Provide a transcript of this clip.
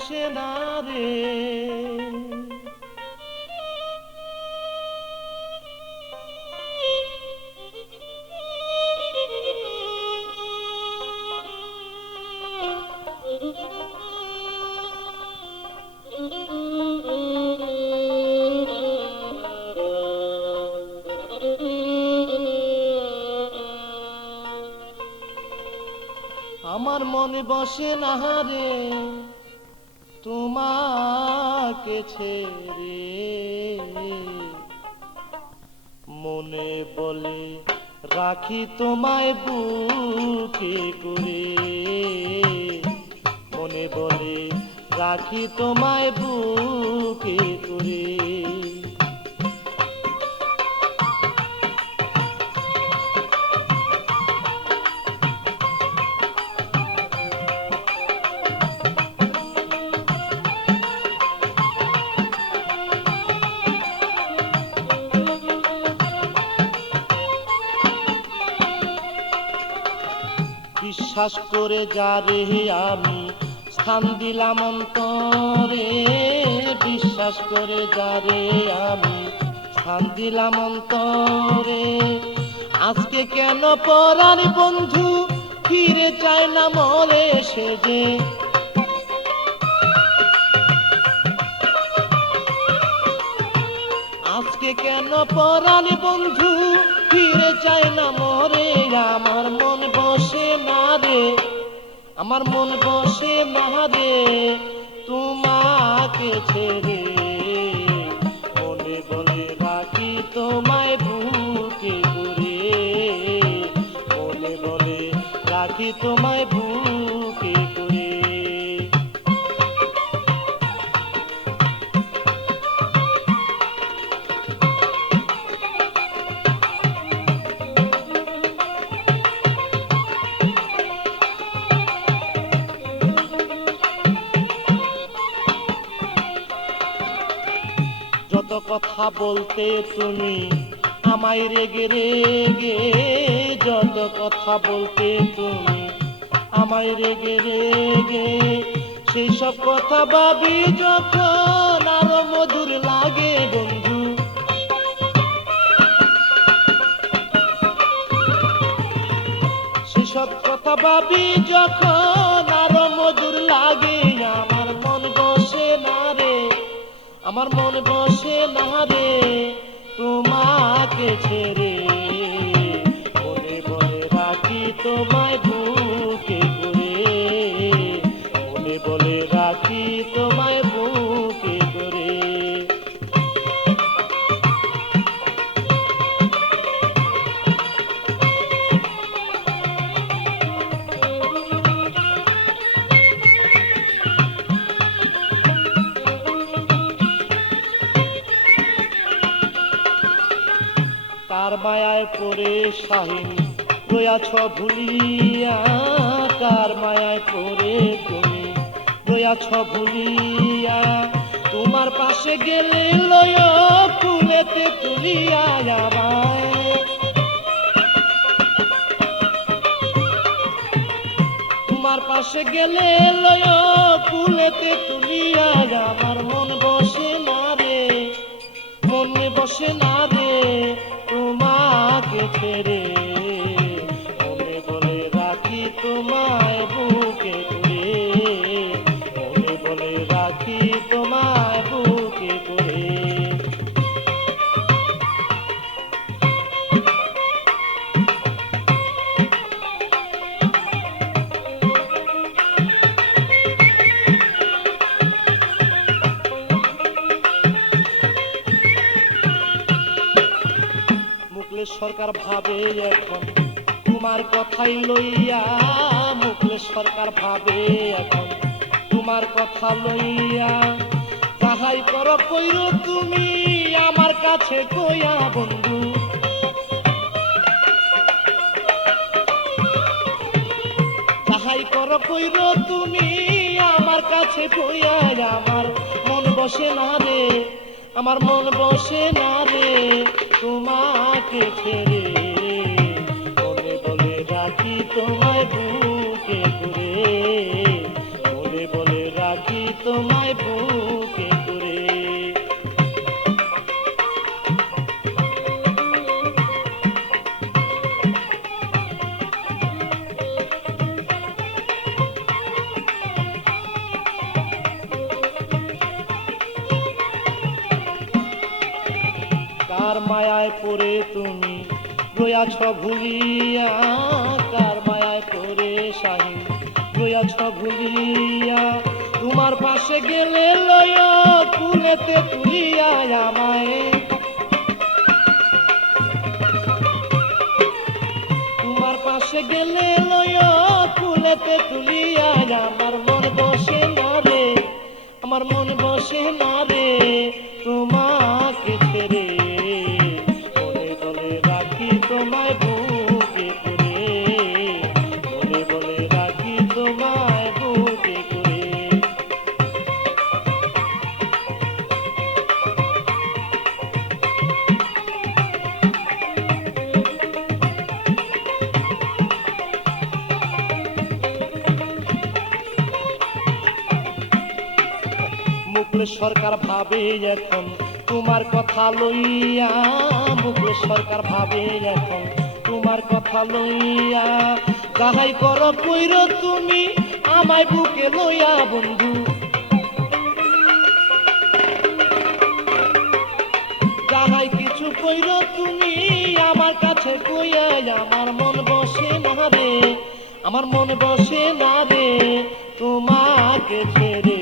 বসে না রে। আমার মনে বসে না রে তোমাকে ছেড়ে, মনে বলে রাখি তোমায় বুকে করে, মনে বলে রাখি তোমায় বুকে করে। বিশ্বাস করে যারে আমি স্থান দিলাম অন্তরে, বিশ্বাস করে যারে আমি স্থান দিলাম অন্তরে, আজকে কেন পরার বন্ধু ফিরে চায় না মরে সে যে। আজকে কেন পরার বন্ধু ফিরে চায় না মরে, আমার মন বসে না রে, আমার মন বসে না রে তোমাকে ছেড়ে, মনে বলে রাখি তোমায় বুকে করে, মনে বলে রাখি তোমায় বুকে করে। যত কথা বলতে তুমি আমায় রেগে রেগে, যত কথা বলতে তুমি আমায় রেগে রেগে, সেই সব কথা ভাবি যখন আরো মধুর লাগে বন্ধু। সেসব কথা ভাবি যখন আরো মধুর লাগে, আমার মন বসে না রে, আমার মন বসে না রে তোমাকে ছেড়ে, মনে বলে রাখি তোমায় বুকে করে, মনে বলে রাখি তোমায় বুকে করে। কার মায়ায় পড়ে শাহিন রয়াছ ভুলিয়া, কার মায়ায় পড়ে তুমি রয়াছ ভুলিয়া, তোমার পাশে গেলে লয় ফুলেতে তুলিয়া আমায়, তোমার পাশে গেলে লয় ফুলেতে তুলিয়া, আমার মন বসে না রে, মনে বসে না রে তোমাকে ছেড়ে, মনে বলে রাখি তোমায় বুকে করে, মনে বলে রাখি তোমায় বুকে করে। মুকলেশ সরকার ভাবে এখন তোমার কথাই লইয়া, মুকলেশ সরকার ভাবে এখন তোমার কথা লইয়া, যাহাই করো কইরো তুমি আমার কাছে কইয়া বন্ধু, যাহাই করো কইরো তুমি আমার কাছে কইয়া, আমার মন বসে না রে, আমার মন বসে না রে তোমাকে ছেড়ে, মনে বলে রাখি তোমায় বুকে করে, মনে বলে রাখি তো কার মায়ায় পড়ে তুমি রয়াছ ভুলিয়া, কার মায়ায় পড়ে শাহিন রয়াছ ভুলিয়া, তোমার পাশে গেলে লয় কুলেতে তুলিয়া আমায়, তোমার পাশে গেলে লয় কুলেতে তুলিয়া, আমার মন বসে না রে, আমার মন বসে না রে তোমাকে ছেড়ে, বলে বলে রাখি তোমায় বুকে করে, বলে বলে রাখি তোমায় বুকে করে। মুখলেস সরকার ভাবে এখন তোমার কথা লইয়া, মুখলেস সরকার ভাবে এখন তোমার কথা লইয়া, যাহাই করো কইর তুমি আমায় বুকে লইয়া বন্ধু, যাহাই কিছু কইর তুমি আমার কাছে কইয়া, আমার মন বসে না রে, আমার মন বসে না রে তোমাকে ছেড়ে।